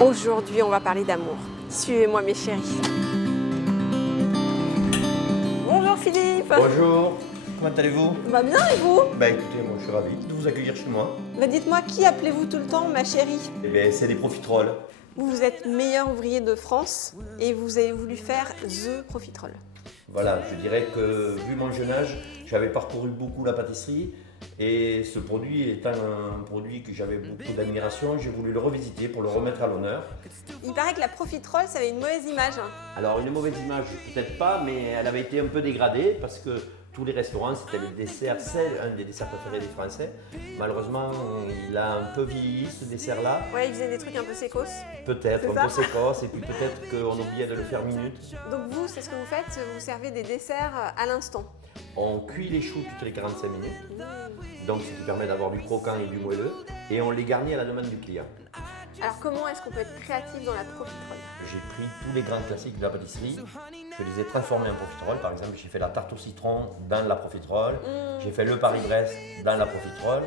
Aujourd'hui, on va parler d'amour. Suivez-moi mes chéris. Bonjour Philippe. Bonjour, comment allez-vous? Va bien et vous? Écoutez, moi je suis ravi de vous accueillir chez moi. Dites-moi, qui appelez-vous tout le temps ma chérie? C'est des profiteroles. Vous êtes meilleur ouvrier de France et vous avez voulu faire The Profiterole. Voilà, je dirais que vu mon jeune âge, j'avais parcouru beaucoup la pâtisserie et ce produit étant un produit que j'avais beaucoup d'admiration, j'ai voulu le revisiter pour le remettre à l'honneur. Il paraît que la profiterole, ça avait une mauvaise image. Alors une mauvaise image, peut-être pas, mais elle avait été un peu dégradée parce que tous les restaurants, c'était le dessert, c'est un des desserts préférés des Français. Malheureusement, il a un peu vieilli ce dessert-là. Ouais, il faisait des trucs un peu sécos. Peut-être, C'est un ça peu sécosse, et puis peut-être qu'on oubliait de le faire minute. Donc vous, c'est ce que vous faites, vous servez des desserts à l'instant. On cuit les choux toutes les 45 minutes, donc ce qui permet d'avoir du croquant et du moelleux, et on les garnit à la demande du client. Alors comment est-ce qu'on peut être créatif dans la profiterole? J'ai pris tous les grands classiques de la pâtisserie, je les ai transformés en profiterole. Par exemple, j'ai fait la tarte au citron dans la profiterole, j'ai fait le Paris-Brest dans la profiterole.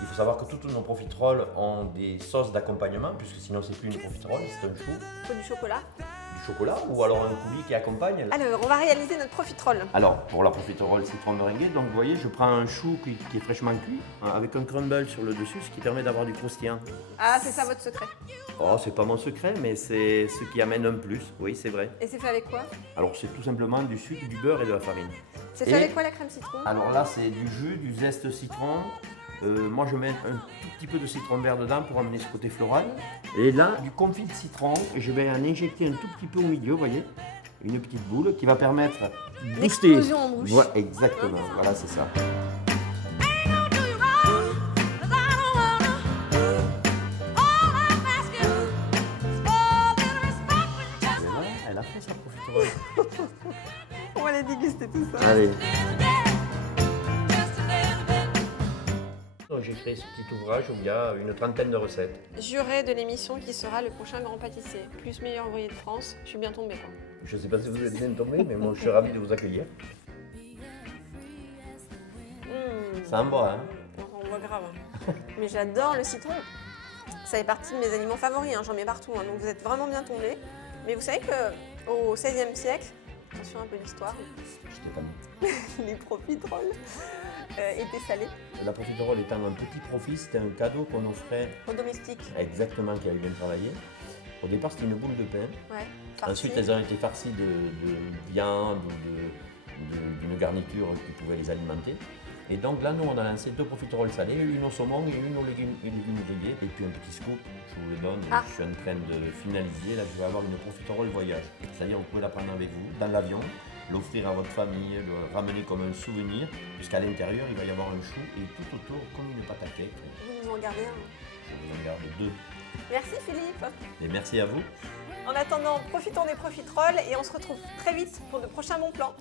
Il faut savoir que toutes nos profiteroles ont des sauces d'accompagnement, puisque sinon c'est plus une profiterole, c'est un chou, Faut du chocolat. du chocolat ou alors un coulis qui accompagne. Alors, on va réaliser notre profiterole. Alors, pour la profiterole citron meringuée, donc vous voyez, je prends un chou qui est fraîchement cuit, avec un crumble sur le dessus, ce qui permet d'avoir du croustillant. Ah, c'est ça votre secret. Oh, c'est pas mon secret, mais c'est ce qui amène un plus, oui, c'est vrai. Et c'est fait avec quoi? Alors, c'est tout simplement du sucre, du beurre et de la farine. C'est fait Et- avec quoi la crème citron? Alors là, c'est du jus, du zeste citron. Moi, je mets un tout petit peu de citron vert dedans pour amener ce côté floral. Et là, du confit de citron, et je vais en injecter un tout petit peu au milieu, vous voyez, une petite boule qui va permettre de booster. L'explosion en bouche. Voilà, exactement, voilà, c'est ça. Voilà, elle a fait sa profiterole. On va les déguster tout ça. Allez. Donc, j'ai créé ce petit ouvrage où il y a une trentaine de recettes. Juré de l'émission qui sera le prochain grand pâtissier, plus meilleur ouvrier de France. Je suis bien tombée quoi. Je ne sais pas si vous êtes bien tombé, mais moi je suis ravi de vous accueillir. Ça envoie, hein? On voit grave. Mais j'adore le citron. Ça fait partie de mes aliments favoris, hein. J'en mets partout. Hein. Donc vous êtes vraiment bien tombés. Mais vous savez qu'au XVIe siècle, attention un peu d'histoire, J'étais pas mis. les profiteroles étaient salés La profiterole étant un petit profit, c'était un cadeau qu'on offrait aux domestiques. exactement qui avait bien travaillé. Au départ, c'était une boule de pain. Ouais. Ensuite, elles ont été farcies de viande ou d'une garniture qui pouvait les alimenter. Et donc là, nous, on a lancé 2 profiteroles salées, une au saumon et une aux légumes grillés. Et puis un petit scoop, je vous le donne, Ah. je suis en train de finaliser. Là, je vais avoir une profiterole voyage. C'est-à-dire, vous pouvez la prendre avec vous dans l'avion, l'offrir à votre famille, le ramener comme un souvenir, puisqu'à l'intérieur, il va y avoir un chou et tout autour, comme une pâte à cake. Vous nous en gardez un. Je vous en garde 2. Merci Philippe. Et merci à vous. En attendant, profitons des profiteroles et on se retrouve très vite pour de prochains bons plans.